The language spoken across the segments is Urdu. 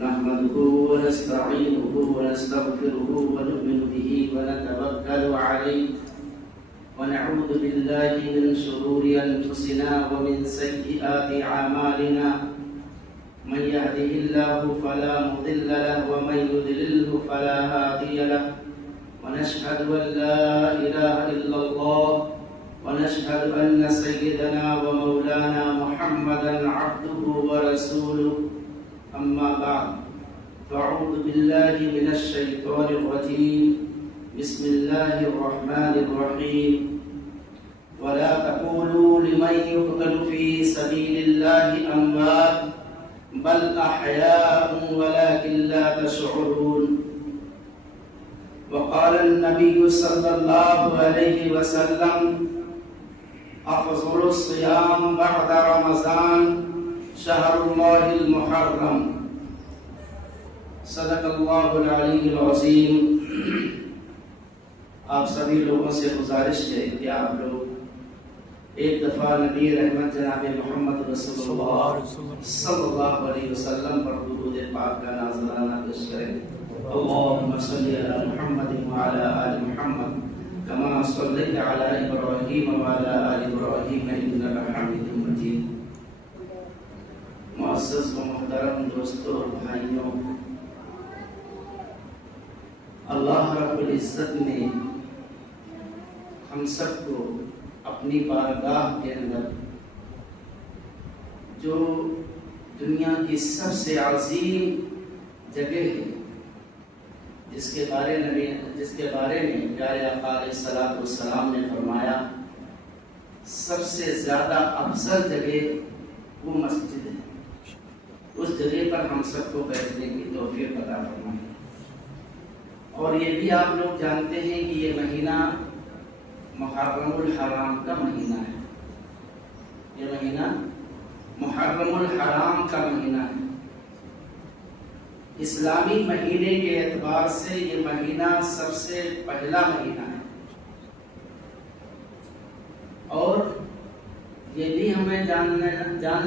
نحمده ونستعينه ونستغفره ونؤمن به ونتوكل عليه ونعوذ بالله من شرور أنفسنا ومن سيئات أعمالنا من يهده الله فلا مضل له ومن يضلله فلا هادي له ونشهد أن لا إله إلا الله ونشهد أن سيدنا ومولانا محمدا عبده ورسوله أما بعد فأعوذ بالله من الشيطان الرجيم بسم الله الرحمن الرحيم ولا تقولوا لمن يقتل في سبيل الله أموات بل أحياء ولكن لا تشعرون وقال النبي صلى الله عليه وسلم أفضل الصيام بعد رمضان شهر الله المحرم صدق اللہ العلی العظیم. آپ سبھی لوگوں سے گزارش ہے کہ آپ لوگ ایک دفعہ نبی رحمت جناب محمد رسول اللہ صلی اللہ علیہ وسلم پر درود پاک کا نازلانہ پیش کریں. اللهم صل على محمد وعلى آل محمد كما صليت على إبراهيم وعلى آل إبراهيم إنك حميد مجيد. معزز و محترم دوستوں اور بھائیوں، اللہ رب العزت نے ہم سب کو اپنی بارگاہ کے اندر جو دنیا کی سب سے عظیم جگہ ہے جس کے بارے میں پیارے آقا علیہ الصلوۃ والسلام نے فرمایا سب سے زیادہ افضل جگہ وہ مسجد ہے، اس جگہ پر ہم سب کو بیٹھنے کی توفیق عطا فرمائے. اور یہ بھی آپ لوگ جانتے ہیں کہ یہ مہینہ محرم الحرام کا مہینہ ہے. یہ مہینہ محرم الحرام کا مہینہ ہے. اسلامی مہینے کے اعتبار سے یہ مہینہ سب سے پہلا مہینہ ہے. اور یہ بھی ہمیں جان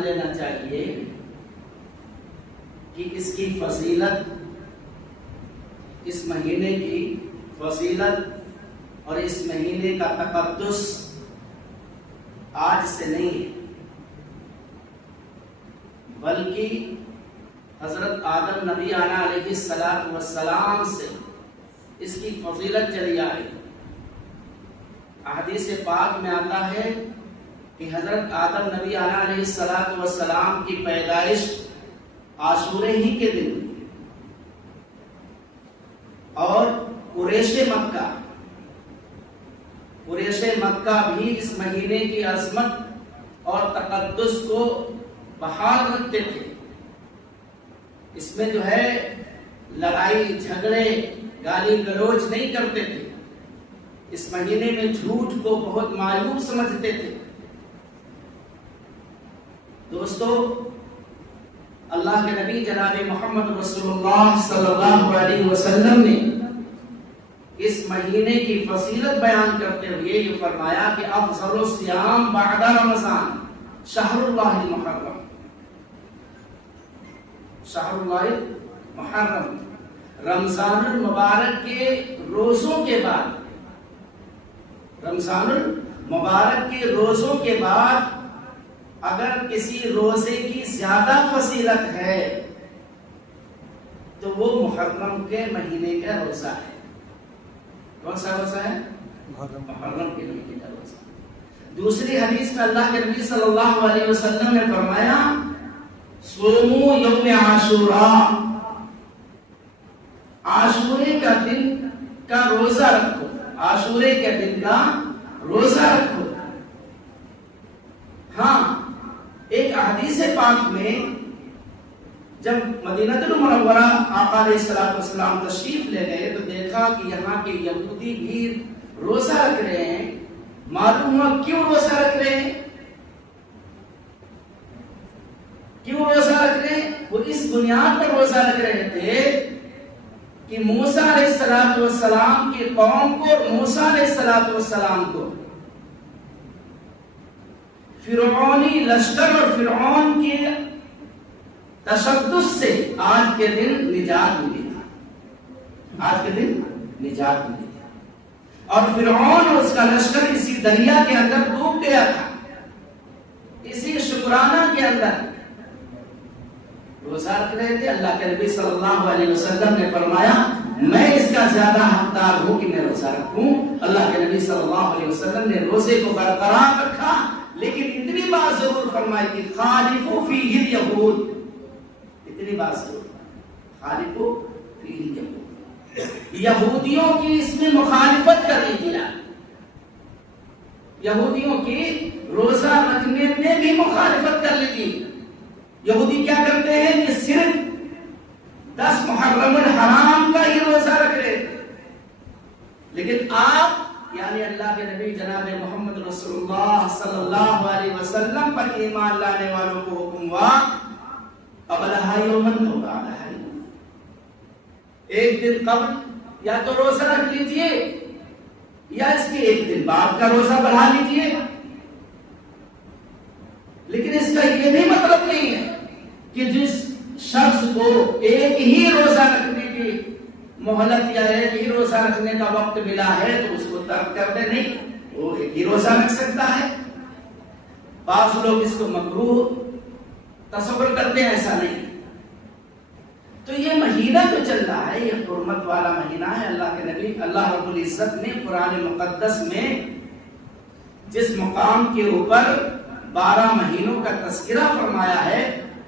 لینا چاہیے کہ اس کی فضیلت، اس مہینے کی فضیلت اور اس مہینے کا تقدس آج سے نہیں ہے، بلکہ حضرت آدم نبی علیہ السلام سے اس کی فضیلت چلی آ رہی. احادیث پاک میں آتا ہے کہ حضرت آدم نبی علیہ السلام کی پیدائش عاشورے ہی کے دن، اور قریش مکہ بھی اس مہینے کی عظمت اور تقدس کو بحال رکھتے تھے. اس میں جو ہے لڑائی جھگڑے گالی گلوچ نہیں کرتے تھے. اس مہینے میں جھوٹ کو بہت معیوب سمجھتے تھے. دوستو، اللہ کے نبی جناب محمد رسول اللہ صلی اللہ علیہ وسلم نے اس مہینے کی فضیلت بیان کرتے ہوئے یہ فرمایا کہ افضل الصیام بعد رمضان شہر اللہ المحرم. شہر اللہ المحرم، رمضان المبارک کے روزوں کے بعد، رمضان المبارک کے روزوں کے بعد اگر کسی روزے کی زیادہ فضیلت ہے تو وہ محرم کے مہینے کا روزہ ہے. کون سا روزہ ہے؟ محرم کے مہینے کا روزہ. دوسری حدیث میں اللہ کے نبی صلی اللہ علیہ وسلم نے فرمایا صوموا یوم عاشوراء، عاشورے کا دن کا روزہ رکھو، عاشورے کے دن کا روزہ رکھو. ہاں، ایک حدیث پاک میں جب مدینہ المنورہ آقا علیہ السلام تشریف لے گئے تو دیکھا کہ یہاں کے یہودی بھی روزہ رکھ رہے ہیں. معلوم ہوا کیوں روزہ رکھ رہے ہیں، کیوں روزہ رکھ رہے ہیں. وہ اس بنیاد پر روزہ رکھ رہے تھے کہ موسیٰ علیہ السلام کی قوم کو، موسیٰ علیہ السلام کو فرعونی لشکر اور فرعون کی تشدد سے آج کے دن نجات ملی تھی، آج کے دن نجات ملی تھی، اور فرعون اور اس کا لشکر اسی دریا کے اندر ڈوب گیا تھا، اسی شکرانہ کے اندر روزہ رکھ رہے تھے۔ اللہ کے نبی صلی اللہ علیہ وسلم نے فرمایا میں اس کا زیادہ حقدار ہوں کہ میں روزہ رکھوں۔ اللہ کے نبی صلی اللہ علیہ وسلم نے روزے کو برقرار رکھا، لیکن اتنی بات ضرور فرمائی کہ خالفوا فیہ الیہود، اتنی بات ضرور خالفوا فیہ الیہود، یہودیوں کی اس میں مخالفت کر لیجیے، یہودیوں کی روزہ رکھنے میں بھی مخالفت کر لیجیے۔ یہودی کیا کرتے ہیں کہ صرف 10 محرم الحرام کا ہی روزہ رکھ رہے تھے، لیکن آپ یعنی اللہ کے نبی جناب محمد رسول اللہ صلی اللہ علیہ وسلم پر ایمان لانے والوں کو حکم ہوا قبلہا یومن و بعدہا یومن، ایک دن قبل یا تو روزہ رکھ لیجئے یا اس کے ایک دن بعد کا روزہ بڑھا لیجئے، لیکن اس کا یہ بھی مطلب نہیں ہے کہ جس شخص کو ایک ہی روزہ رکھنے کی مہلت یا ایک ہی روزہ رکھنے کا وقت ملا ہے تو اس کو ترک کر دے، نہیں، وہ ایک ہی روزہ رکھ سکتا ہے۔ بعض لوگ اس کو مکروہ تصور کرتے ہیں، ایسا نہیں۔ تو یہ مہینہ جو چل رہا ہے یہ حرمت والا مہینہ ہے۔ اللہ کے نبی اللہ رب العزت نے قرآن مقدس میں جس مقام کے اوپر 12 مہینوں کا تذکرہ فرمایا ہے،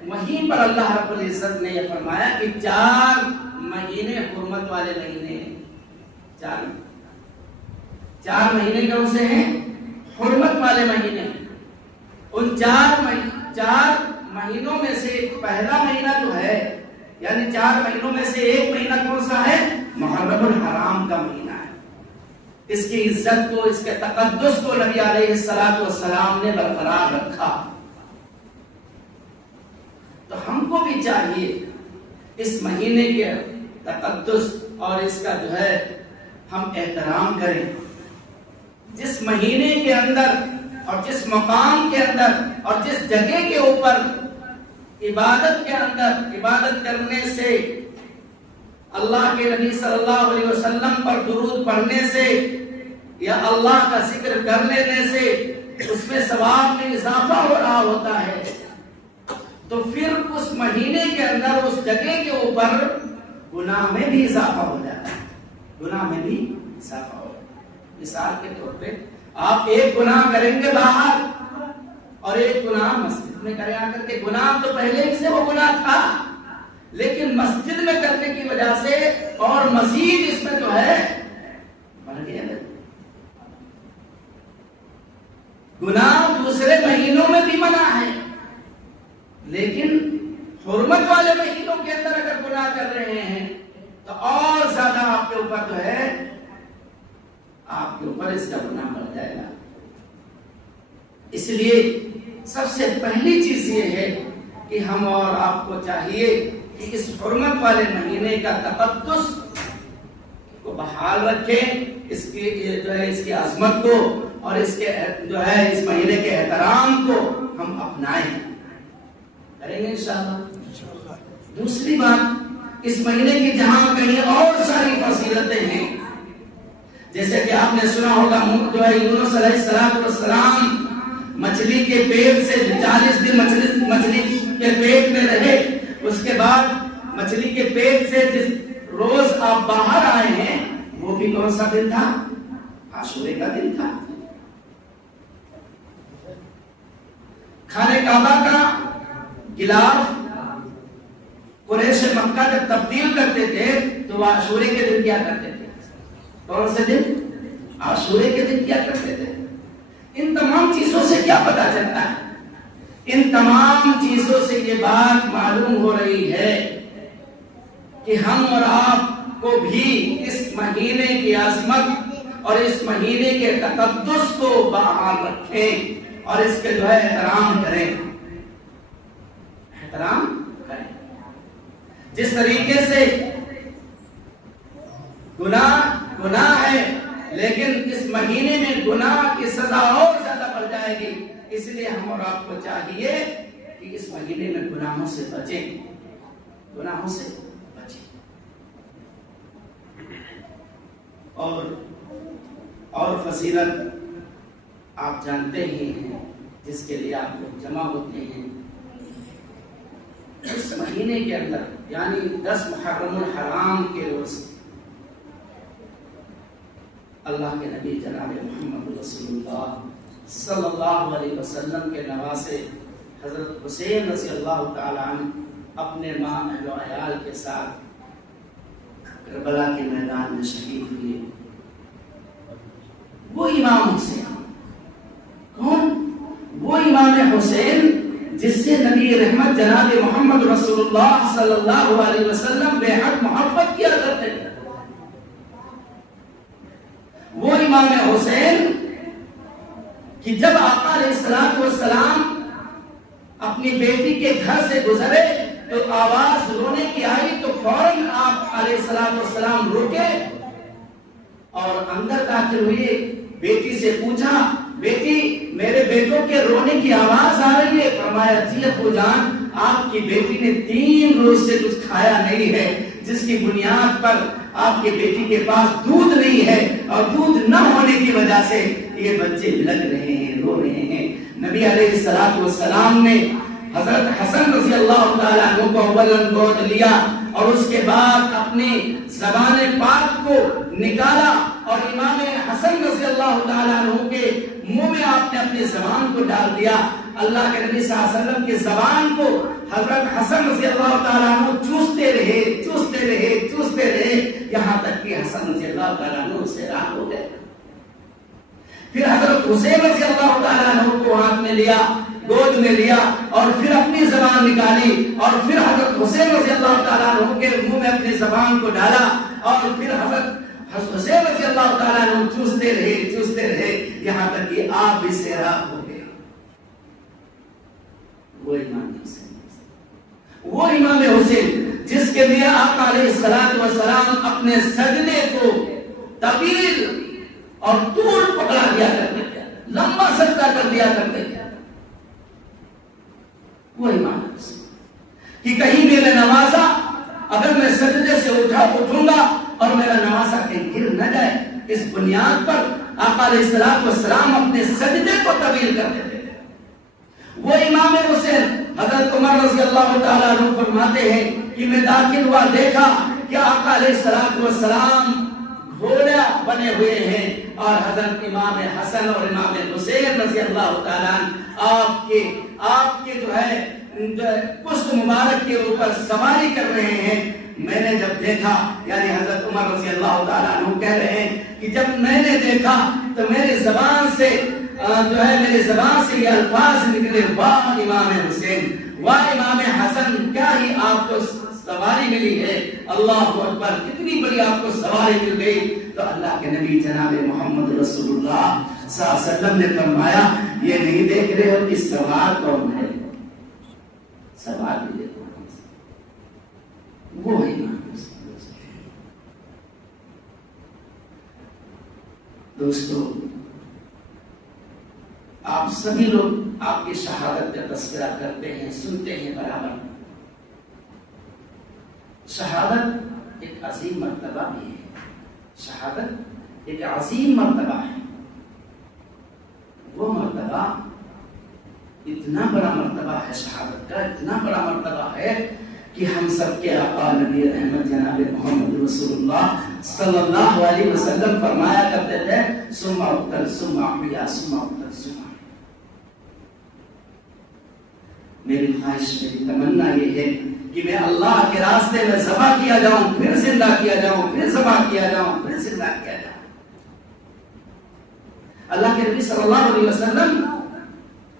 وہیں پر اللہ رب العزت نے یہ فرمایا کہ 4 مہینے حرمت والے مہینے ہیں۔ 4 مہینے کون سے ہیں؟ حرمت والے مہینے۔ ان 4 مہینوں میں سے پہلا مہینہ جو ہے، یعنی 4 مہینوں میں سے ایک مہینہ کون سا ہے؟ محرم الحرام کا مہینہ ہے۔ اس کی عزت کو، اس کے تقدس کو نبی علیہ السلام نے برقرار رکھا۔ تو ہم کو بھی چاہیے اس مہینے کے تقدس اور اس کا جو ہے ہم احترام کریں۔ جس مہینے کے اندر اور جس مقام کے اندر اور جس جگہ کے اوپر عبادت کے اندر عبادت کرنے سے، اللہ کے نبی صلی اللہ علیہ وسلم پر درود پڑھنے سے یا اللہ کا ذکر کر لینے سے اس میں ثواب میں اضافہ ہو رہا ہوتا ہے، تو پھر اس مہینے کے اندر اس جگہ کے اوپر گناہ میں بھی اضافہ ہو جاتا ہے، گناہ میں بھی اضافہ ہو جاتا ہے۔ مثال کے طور پہ آپ ایک گناہ کریں گے باہر اور ایک گناہ مسجد میں کریں آ کر کے، گناہ تو پہلے ہی سے وہ گناہ تھا، لیکن مسجد میں کرنے کی وجہ سے اور مزید اس میں جو ہے بڑھ گیا۔ گناہ دوسرے مہینوں میں بھی منع ہے، لیکن حرمت والے مہینوں کے اندر اگر گناہ کر رہے ہیں تو اور زیادہ آپ کے اوپر جو ہے، آپ کے اوپر اس کا گناہ بڑھ جائے گا۔ اس لیے سب سے پہلی چیز یہ ہے کہ ہم اور آپ کو چاہیے کہ اس حرمت والے مہینے کا تقدس کو بحال رکھیں، اس کی جو ہے اس کی عظمت کو اور اس کے جو ہے اس مہینے کے احترام کو ہم اپنائیں، کریں گے انشاءاللہ۔ دوسری بات، اس مہینے کی جہاں کہیں اور ساری فضیلتیں ہیں، جیسے کہ آپ نے سنا ہوگا جو ہے یونس علیہ السلام مچھلی کے پیٹ سے 40 دن مچھلی کے پیٹ میں رہے، اس کے بعد مچھلی کے پیٹ سے جس روز آپ باہر آئے ہیں وہ بھی کون سا دن تھا؟ عاشورے کا دن تھا۔ خانہ کعبہ کا غلاف قریش مکہ جب تبدیل کرتے تھے تو وہ عاشورے کے دن کیا کرتے تھے؟ کون سے دن؟ عاشورے کے دن کیا کرتے تھے؟ ان تمام چیزوں سے کیا پتا چلتا ہے؟ ان تمام چیزوں سے یہ بات معلوم ہو رہی ہے کہ ہم اور آپ کو بھی اس مہینے کی عظمت اور اس مہینے کے تقدس کو بحال رکھیں اور اس کے جو ہے احترام کریں، احترام کریں۔ جس طریقے سے گناہ ہے، لیکن اس مہینے میں گناہ کی سزا اور زیادہ بڑھ جائے گی، اس لیے ہم اور آپ کو چاہیے کہ کہ اس مہینے میں گناہوں سے بچیں، گناہوں سے بچیں۔ اور فضیلت آپ جانتے ہی ہیں، جس کے لیے آپ لوگ جمع ہوتے ہیں۔ اس مہینے کے اندر یعنی 10 محرم الحرام کے روز اللہ کے نبی جناب محمد رسول اللہ صلی اللہ علیہ وسلم کے نواسے حضرت حسین رضی اللہ تعالی عنہ اپنے ماں اہل و عیال کے ساتھ کربلا کے میدان میں شہید ہوئے۔ وہ امام حسین کون؟ وہ امام حسین جس سے نبی رحمت جناب محمد رسول اللہ صلی اللہ علیہ وسلم بے حد محبت کیا کرتے تھے۔ وہ امام حسین کہ جب آقا علیہ الصلوۃ والسلام اپنی بیٹی کے گھر سے گزرے تو آواز رونے کی آئی تو فوراً آپ علیہ الصلوۃ والسلام رکے اور اندر داخل ہوئے، بیٹی سے پوچھا، بیٹی میرے بیٹوں کے رونے کی آواز آ رہی ہے؟ فرمایا جی ابو جان، آپ کی بیٹی نے 3 روز سے کچھ کھایا نہیں ہے، جس کی بنیاد پر آپ کی بیٹی کے پاس دودھ نہیں ہے، اور دودھ نہ ہونے کی وجہ سے یہ بچے لگ رہے ہیں، رو رہے ہیں۔ نبی علیہ الصلوۃ والسلام نے حضرت حسن رضی اللہ تعالیٰ عنہ کو اولن گود لیا اور اس کے بعد اپنی زبان پاک کو نکالا اور امام حسن رضی اللہ تعالیٰ عنہ کے منہ میں آپ نے اپنی زبان کو ڈال دیا۔ اللہ کے نبی صلی اللہ علیہ وسلم کی زبان کو حضرت حسن رضی اللہ تعالیٰ عنہ چوستے رہے، چوستے رہے، چوستے رہے، یہاں تک کہ حسن رضی اللہ تعالیٰ عنہ سے راہ ہو گئے۔ پھر حضرت حسین رضی اللہ تعالیٰ عنہ کو ہاتھ میں لیا، گود میں لیا اور پھر اپنی زبان نکالی اور پھر حضرت حسین رضی اللہ تعالیٰ عنہ کے منہ میں اپنی زبان کو ڈالا اور پھر حضرت حسین رضی اللہ تعالیٰ عنہ چوستے رہے، چوستے رہے، یہاں تک کہ آپ بھی سیراب ہو گئے۔ وہ امام حسین، وہ امام حسین جس کے لیے آقا علیہ الصلوۃ والسلام اپنے سجدے کو طویل اور طول پکڑا دیا کرتے تھے، لمبا سجدہ کر دیا کرتے تھے۔ وہ امام حسین کہ کہیں میرے نوازا اگر میں سجدے سے اٹھوں گا اور میرا نوازا کہیں گر نہ جائے، اس بنیاد پر آقا علیہ الصلوۃ والسلام اپنے سجدے کو طویل کر دیتے تھے۔ وہ امام حسین حضرت عمر رضی اللہ تعالیٰ عنہ فرماتے ہیں کہ میں داخل ہوا، دیکھا کہ آقا علیہ الصلوۃ والسلام گھوڑا بنے ہوئے ہیں اور حضرت امام حسن اور امام حسین رضی اللہ تعالیٰ عنہ آپ کے جو ہے پشت مبارک کے اوپر سواری کر رہے ہیں۔ میں نے جب دیکھا، یعنی حضرت عمر رضی اللہ تعالیٰ عنہ کہہ رہے ہیں کہ جب میں نے دیکھا تو میری زبان سے یہ الفاظ نکلے، واہ امام حسین، واہ امام حسن، کیا ہی آپ کو سواری ملی ہے، اللہ اکبر، کتنی بڑی آپ کو سواری مل گئی۔ تو اللہ کے نبی جناب محمد رسول اللہ صلی اللہ علیہ وسلم نے فرمایا، یہ نہیں دیکھ رہے ہو کہ سوار کون ہے؟ سوار بھی دیکھو، وہ ہے امام حسین۔ دوستو، آپ سبھی لوگ آپ کی شہادت کا تذکرہ کرتے ہیں، سنتے ہیں برابر۔ شہادت ایک عظیم مرتبہ بھی ہے، شہادت ایک عظیم مرتبہ ہے۔ وہ مرتبہ اتنا بڑا مرتبہ ہے، شہادت کا اتنا بڑا مرتبہ ہے کہ ہم سب کے آقا نبی رحمت جناب محمد رسول اللہ صلی اللہ علیہ وسلم فرمایا کرتے تھے، ثم اقتل ثم احیا ثم اقتل ثم۔ میری خواہش، میری تمنا یہ ہے کہ میں اللہ کے راستے میں ذبح کیا جاؤں، پھر زندہ کیا جاؤں، پھر ذبح کیا جاؤں، پھر زندہ کیا جاؤں۔ اللہ کے نبی صلی اللہ علیہ وسلم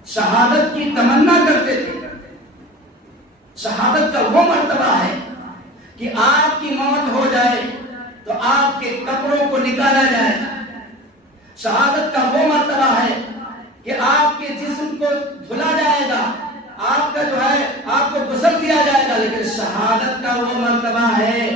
شہادت کی تمنا کرتے تھے۔ شہادت کا وہ مرتبہ ہے کہ آپ کی موت ہو جائے تو آپ کے کپڑوں کو نکالا جائے۔ شہادت کا وہ مرتبہ ہے کہ آپ کے جسم کو دھلا جائے گا، آپ کا جو ہے آپ کو غسل دیا جائے گا، لیکن شہادت کا وہ مرتبہ ہے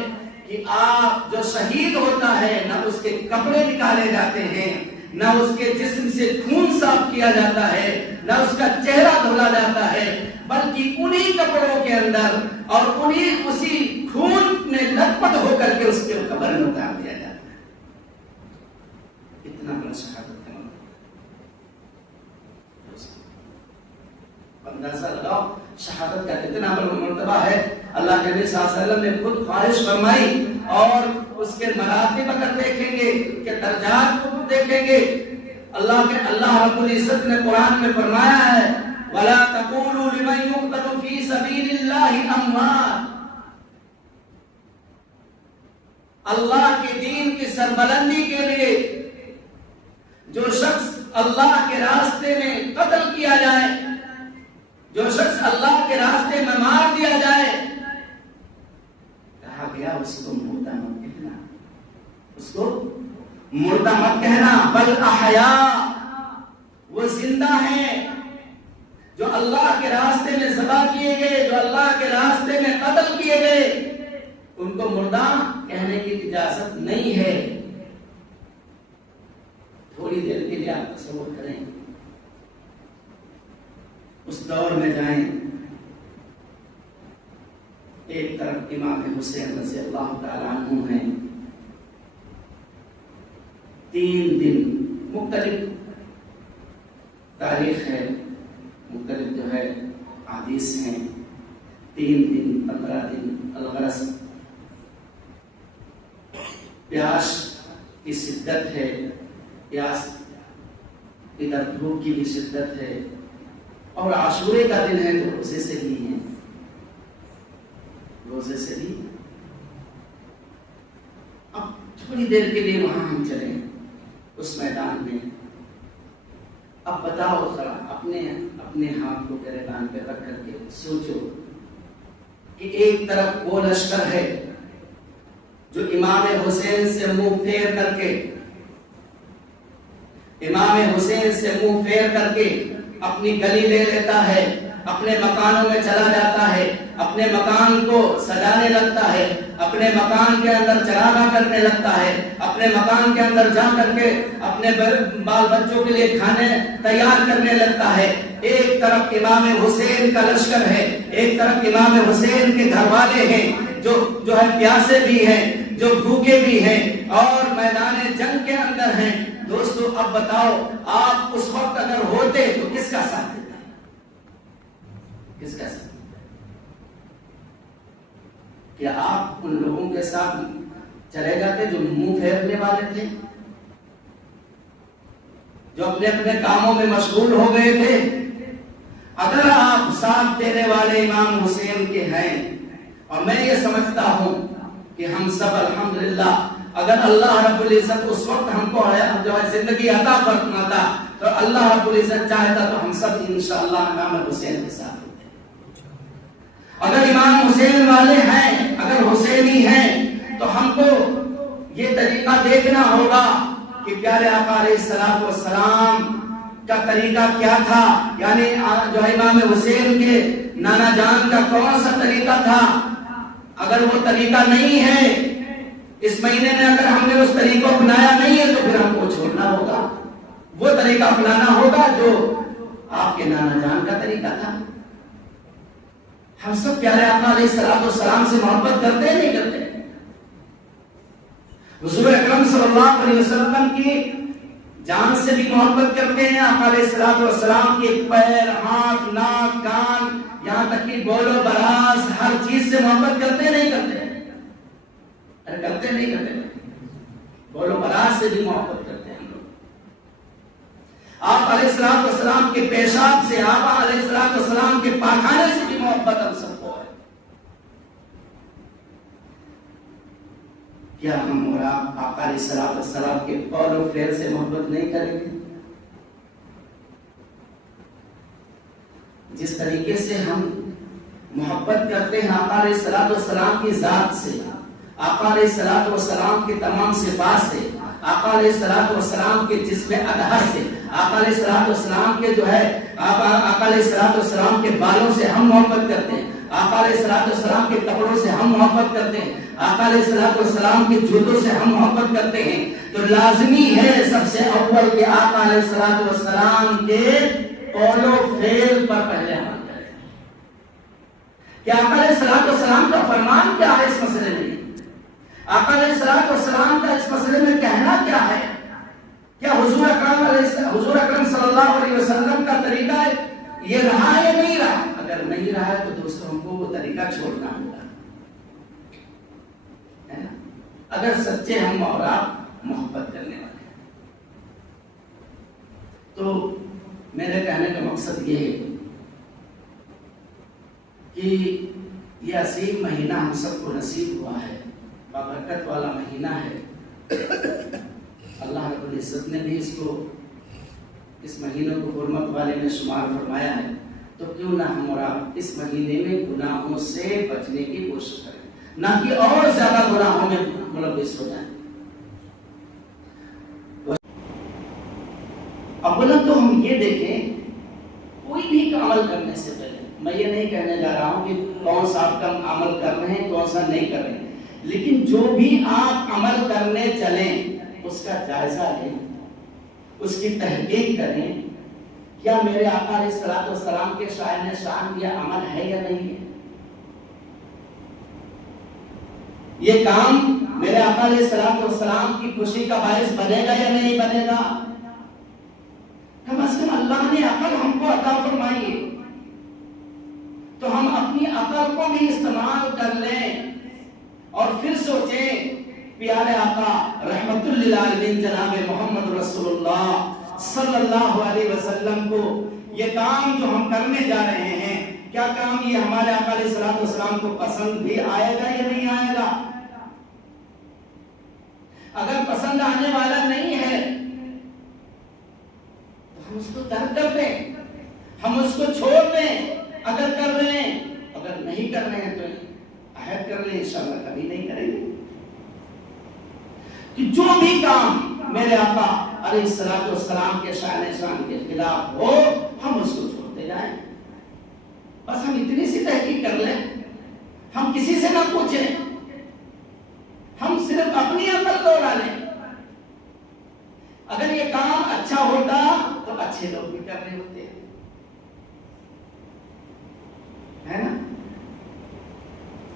کہ آپ جو شہید ہوتا ہے نہ اس کے کپڑے نکالے جاتے ہیں، نہ اس کے جسم سے خون صاف کیا جاتا ہے، نہ اس کا چہرہ دھولا جاتا ہے، بلکہ انہی کپڑوں کے اندر اور انہی اسی خون میں لت پت ہو کر کے اس کے قبر میں اتار دیا جاتا ہے. کتنا بڑا شہادت کا اندازہ لگاؤ شہادت کا کتنا بڑا مرتبہ ہے. اللہ کے نبی صلی اللہ علیہ وسلم نے خود خواہش فرمائی اور اس کے مراتب اگر دیکھیں گے کہ درجات کو دیکھیں گے. اللہ رب العزت نے قرآن میں فرمایا ہے وَلَا تَقُولُوا لِمَنْ يُقْتَلُ فِي سَبِيلِ اللَّهِ أَمْوَاتٌ. اللہ کے دین کی سربلندی کے لیے جو شخص اللہ کے راستے میں قتل کیا جائے, جو شخص اللہ کے راستے میں مار دیا جائے, کہا گیا اس کو مردہ مت کہنا, اس کو مردہ مت کہنا, بل احیاء, وہ زندہ ہیں. جو اللہ کے راستے میں ذبح کیے گئے, جو اللہ کے راستے میں قتل کیے گئے, ان کو مردہ کہنے کی اجازت نہیں ہے. تھوڑی دیر کے لیے آپ تصور کریں, اس دور میں جائیں, ایک طرف امام حسین رضی اللہ تعالیٰ عنہ ہیں, 3 دن مختلف تاریخ ہے, مختلف جو ہے حدیث ہیں, 3 دن 15 دن الغرض پیاس کی شدت ہے, پیاس ادھر دھوپ کی بھی شدت ہے, اور عاشورے کا دن ہے تو روزے سے بھی ہیں, روزے سے بھی. اب تھوڑی دیر کے لیے وہاں ہم چلیں اس میدان میں. اب بتاؤ ذرا اپنے ہاتھ کو گریبان پہ رکھ کر کے سوچو کہ ایک طرف وہ لشکر ہے جو امام حسین سے منہ پھیر کر کے, امام حسین سے منہ پھیر کر کے اپنی گلی لے لیتا ہے, اپنے مکانوں میں چلا جاتا ہے, اپنے مکان کو سجانے لگتا ہے, اپنے مکان کے اندر چراغاں کرنے لگتا ہے, اپنے مکان کے اندر جا کر کے اپنے بال بچوں کے لیے کھانے تیار کرنے لگتا ہے. ایک طرف امام حسین کا لشکر ہے, ایک طرف امام حسین کے گھر والے ہیں جو ہے پیاسے بھی ہیں, جو بھوکے بھی ہیں اور میدان جنگ کے اندر ہیں. دوستو اب بتاؤ آپ اس وقت اگر ہوتے تو کس کا ساتھ دیتے, کس کا ساتھ؟ کیا آپ ان لوگوں کے ساتھ چلے جاتے جو منہ پھیرنے والے تھے, جو اپنے اپنے کاموں میں مشغول ہو گئے تھے؟ اگر آپ ساتھ دینے والے امام حسین کے ہیں, اور میں یہ سمجھتا ہوں کہ ہم سب الحمدللہ اگر اللہ رب العزت اس وقت ہم کو جو ہے زندگی عطا فرماتا تو اللہ رب العزت چاہتا تو ہم سب انشاءاللہ امام حسین کے ساتھ ہوتے. اگر امام حسین والے ہیں, اگر حسینی ہیں, تو ہم کو یہ طریقہ دیکھنا ہوگا کہ پیارے آقا علیہ الصلوۃ والسلام کا طریقہ کیا تھا, یعنی جو امام حسین کے نانا جان کا کون سا طریقہ تھا. اگر وہ طریقہ نہیں ہے, اس مہینے میں اگر ہم نے اس طریقہ اپنایا نہیں ہے تو پھر ہم کو چھوڑنا ہوگا, وہ طریقہ اپنانا ہوگا جو آپ کے نانا جان کا طریقہ تھا. ہم سب پیارے آقا علیہ الصلوۃ والسلام سے محبت کرتے ہیں نہیں کرتے؟ حضور اکرم صلی اللہ علیہ وسلم کی جان سے بھی محبت کرتے ہیں, آقا علیہ الصلوۃ والسلام کے پیر, ہاتھ, ناک, کان, یہاں تک کہ بول و براز ہر چیز سے محبت کرتے نہیں کرتے؟ ارے کرتے نہیں کرتے, بول و براز سے بھی محبت کرتے ہیں ہم لوگ. آپ علیہ الصلوۃ والسلام کے پیشاب سے, آپ علیہ الصلوۃ والسلام کے پاخانے سے بھی محبت ہم سب کو ہے. کیا ہم اور آپ آقا علیہ الصلوۃ والسلام کے قول و فعل سے محبت نہیں کریں گے؟ جس طریقے سے ہم محبت کرتے ہیں آقا علیہ الصلوۃ والسلام کی ذات سے, آقا علیہ الصلوۃ والسلام کی تمام صفات سے, آقا علیہ الصلوۃ والسلام کے جسم اطہر سے, آقا علیہ الصلوۃ والسلام کے جو ہے آقا علیہ الصلوۃ والسلام کے بالوں سے ہم محبت کرتے ہیں, آقا علیہ الصلوۃ والسلام کے کپڑوں سے ہم محبت کرتے ہیں, آقا علیہ الصلوۃ والسلام کے جوتوں سے ہم محبت کرتے ہیں, تو لازمی ہے سب سے اول کہ آقا علیہ الصلوۃ والسلام کے قول و فعل پر پہلے عمل کریں. کہ آقا علیہ السلام کا فرمان کیا ہے اس مسئلے میں، آقا علیہ السلام کا اس مسئلے میں کہنا کیا ہے، کیا حضور اکرم صلی اللہ علیہ وسلم کا طریقہ یہ رہا یا نہیں رہا؟ اگر نہیں رہا ہے تو دوستوں کو وہ طریقہ چھوڑنا ہوگا، اگر سچے ہم اور آپ محبت کرنے والے ہیں۔ تو میرے کہنے کا مقصد یہ ہے کہ یہ عظیم مہینہ ہم سب کو نصیب ہوا ہے، بابرکت والا مہینہ ہے۔ اللہ رب العزت نے بھی اس مہینوں کو حرمت والے میں شمار فرمایا ہے، تو کیوں نہ ہم اور آپ اس مہینے میں گناہوں سے بچنے کی کوشش کریں، نہ کہ اور زیادہ گناہوں میں ملوث ہو جائیں۔ اولا تو ہم یہ دیکھیں، کوئی بھی عمل کرنے سے پہلے میں یہ نہیں کہنے جا رہا ہوں کہ کون سا آپ کا عمل کر رہے ہیں کون سا نہیں کر رہے ہیں، لیکن جو بھی آپ عمل کرنے چلیں اس کا جائزہ لیں، اس کی تحقیق کریں، کیا میرے آقا علیہ السلام کے شائن شان یہ عمل ہے یا نہیں ہے، یہ کام میرے آقا علیہ السلام کی خوشی کا باعث بنے گا یا نہیں بنے گا۔ کم از کم اللہ نے عقل ہم کو عطا فرمائی ہے، تو ہم اپنی عقل کو بھی استعمال کر لیں اور پھر سوچیں پیارے آقا رحمت للعالمین جناب محمد رسول اللہ صلی اللہ علیہ وسلم کو یہ کام جو ہم کرنے جا رہے ہیں، کیا کام یہ ہمارے آقا علیہ السلام کو پسند بھی آئے گا یا نہیں آئے گا؟ اگر پسند آنے والا نہیں ہے تو ہم اس کو ترک کر دیں، ہم اس کو چھوڑ دیں، اگر کر رہے ہیں، اگر نہیں کر رہے ہیں تو عہد کر لیں انشاءاللہ کبھی نہیں کریں گے، کہ جو بھی کام میرے آقا علیہ السلام کے شان کے خلاف ہو ہم اس کو چھوڑتے جائیں۔ بس ہم اتنی سی تحقیق کر لیں، ہم کسی سے نہ پوچھیں، ہم صرف اپنی عقل دوڑا لیں، اگر یہ کام اچھا ہوتا تو اچھے لوگ بھی کر رہے ہوتے ہے نا۔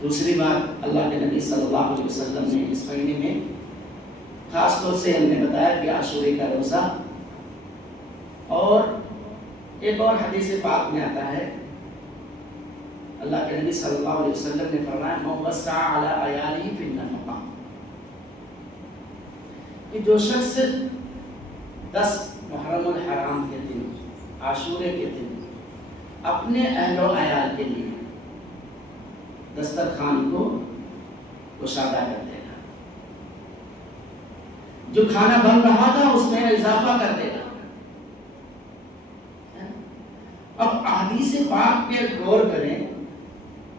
دوسری بات، اللہ کے نبی صلی اللہ علیہ وسلم نے اس مہینے میں خاص طور سے ہم نے بتایا کہ عاشورے کا روزہ، اور ایک اور حدیث پاک میں آتا ہے اللہ کے نبی صلی اللہ علیہ وسلم نے فرمایا من وسع علی عیاله فی النفقہ، کہ جو شخص 10 محرم الحرام کے دن، عاشورے کے دن اپنے اہل و عیال کے لیے دسترخوان کو کشادہ کر دے گا، جو کھانا بن رہا تھا اس میں اضافہ کر دے گا۔ اب احادیث پاک پہ غور کریں،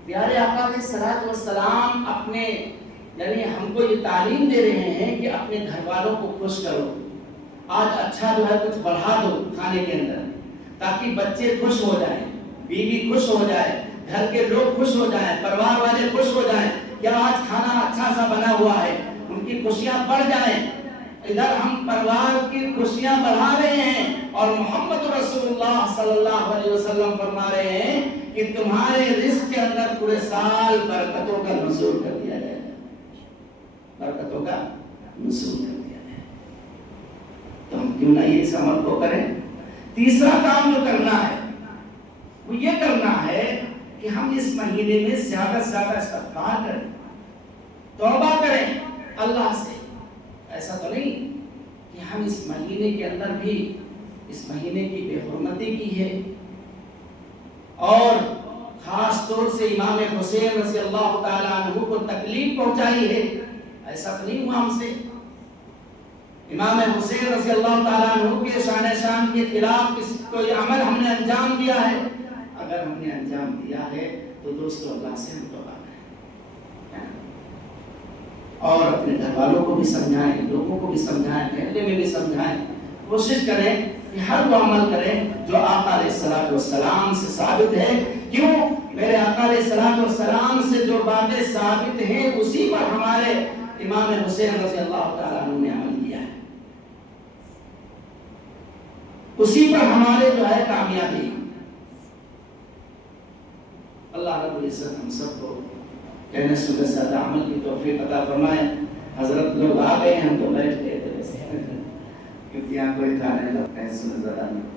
پیارے آقا علیہ السلام اپنے یعنی ہم کو یہ تعلیم دے رہے ہیں کہ اپنے گھر والوں کو خوش کرو، آج اچھا جو ہے کچھ بڑھا دو کھانے کے اندر، تاکہ بچے خوش ہو جائیں، بیوی خوش ہو جائے، گھر کے لوگ خوش ہو جائیں، پریوار والے خوش ہو جائیں، کیا آج کھانا اچھا سا بنا ہوا ہے، ان کی خوشیاں بڑھ جائیں۔ ادھر ہم پریوار کی خوشیاں بڑھا رہے ہیں اور محمد رسول اللہ صلی اللہ علیہ وسلم فرما رہے ہیں کہ تمہارے رزق کے اندر پورے سال برکتوں کا نزول کر دیا جائے، برکتوں کا نزول کر دیا جائے، تو ہم کیوں نہ اس عمل کو کریں۔ تیسرا کام جو کرنا ہے وہ یہ کرنا ہے کہ ہم اس مہینے میں زیادہ سے زیادہ استغفار کریں، توبہ کریں اللہ سے۔ ایسا تو نہیں کہ ہم اس مہینے کے اندر بھی اس مہینے کی بے حرمتی کی ہے اور خاص طور سے امام حسین رضی اللہ تعالیٰ عنہ کو تکلیف پہنچائی ہے، ایسا تو نہیں ہوا ہم سے۔ امام حسین رضی اللہ تعالیٰ عنہ کے شان کے خلاف کوئی عمل ہم نے انجام دیا ہے، اگر ہم نے انجام دیا ہے تو دوستو اللہ سے ہم توبہ کریں اور اپنے گھر والوں کو بھی سمجھائیں، لوگوں کو بھی سمجھائیں، محلے میں بھی سمجھائیں، کوشش کریں کہ ہر وہ عمل کریں جو آقا علیہ السلام سے ثابت ہے۔ کیوں؟ میرے آقا علیہ السلام سے جو باتیں ثابت ہیں اسی پر ہمارے امام حسین رضی اللہ تعالیٰ عنہ نے عمل کیا ہے، اسی پر ہمارے جو ہے کامیابی۔ اللہ رب العزت ہم سب کو کہنے سننے سے زیادہ عمل کی توفیق عطا فرمائے. حضرت لوگ آ گئے ہیں، ہم تو بیٹھ گئے تھے بس کیونکہ یہاں کوئی تھا نہیں، کہنے سننے زیادہ نہیں.